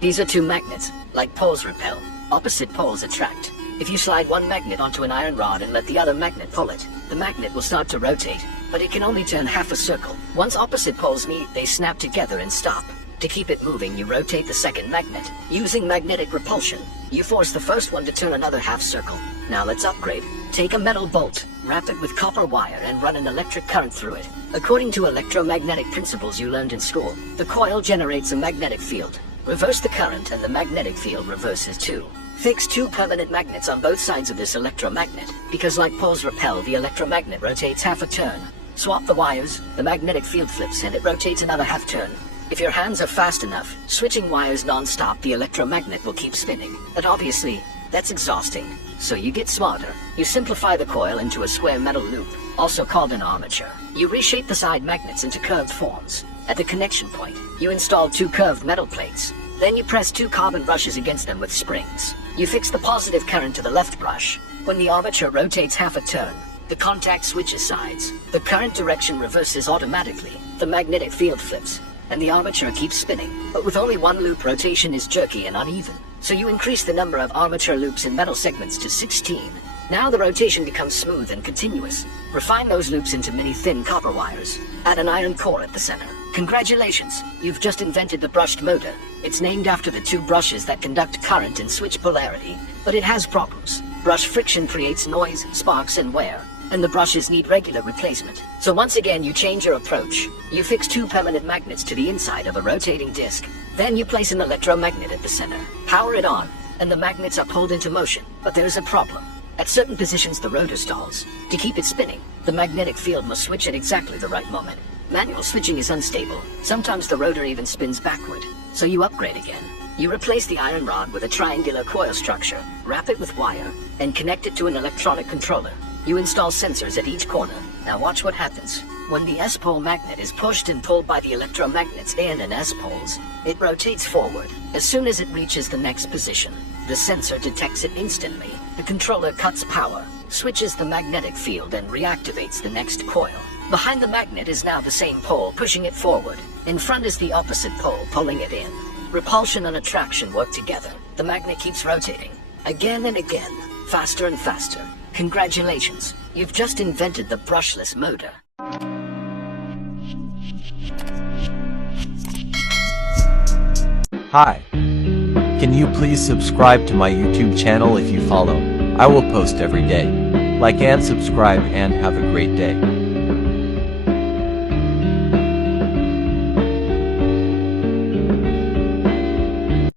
These are two magnets. Like poles repel, opposite poles attract. If you slide one magnet onto an iron rod and let the other magnet pull it, the magnet will start to rotate, but it can only turn half a circle. Once opposite poles meet, they snap together and stop. To keep it moving, you rotate the second magnet. Using magnetic repulsion, you force the first one to turn another half circle. Now let's upgrade. Take a metal bolt, wrap it with copper wire and run an electric current through it. According to electromagnetic principles you learned in school, the coil generates a magnetic field. Reverse the current and the magnetic field reverses too. Fix two permanent magnets on both sides of this electromagnet, because like poles repel, the electromagnet rotates half a turn. Swap the wires, the magnetic field flips and it rotates another half turn. If your hands are fast enough, switching wires non-stop, the electromagnet will keep spinning. But obviously, that's exhausting. So you get smarter. You simplify the coil into a square metal loop, also called an armature. You reshape the side magnets into curved forms. At the connection point, you install two curved metal plates. Then you press two carbon brushes against them with springs. You fix the positive current to the left brush. When the armature rotates half a turn, the contact switches sides. The current direction reverses automatically. The magnetic field flips, and the armature keeps spinning. But with only one loop, rotation is jerky and uneven. So you increase the number of armature loops in metal segments to 16. Now the rotation becomes smooth and continuous. Refine those loops into many thin copper wires. Add an iron core at the center. Congratulations! You've just invented the brushed motor. It's named after the two brushes that conduct current and switch polarity. But it has problems. Brush friction creates noise, sparks, and wear. And the brushes need regular replacement. So once again you change your approach. You fix two permanent magnets to the inside of a rotating disc. Then you place an electromagnet at the center. Power it on, and the magnets are pulled into motion. But there's a problem. At certain positions the rotor stalls. To keep it spinning, the magnetic field must switch at exactly the right moment. Manual switching is unstable. Sometimes the rotor even spins backward. So you upgrade again. You replace the iron rod with a triangular coil structure, wrap it with wire, and connect it to an electronic controller. You install sensors at each corner. Now watch what happens. When the S-pole magnet is pushed and pulled by the electromagnets N and S poles, it rotates forward. As soon as it reaches the next position, the sensor detects it instantly. The controller cuts power, switches the magnetic field, and reactivates the next coil. Behind the magnet is now the same pole pushing it forward. In front is the opposite pole pulling it in. Repulsion and attraction work together. The magnet keeps rotating, again and again, faster and faster. Congratulations, you've just invented the brushless motor. Hi. Can you please subscribe to my YouTube channel if you follow? I will post every day. Like and subscribe and have a great day.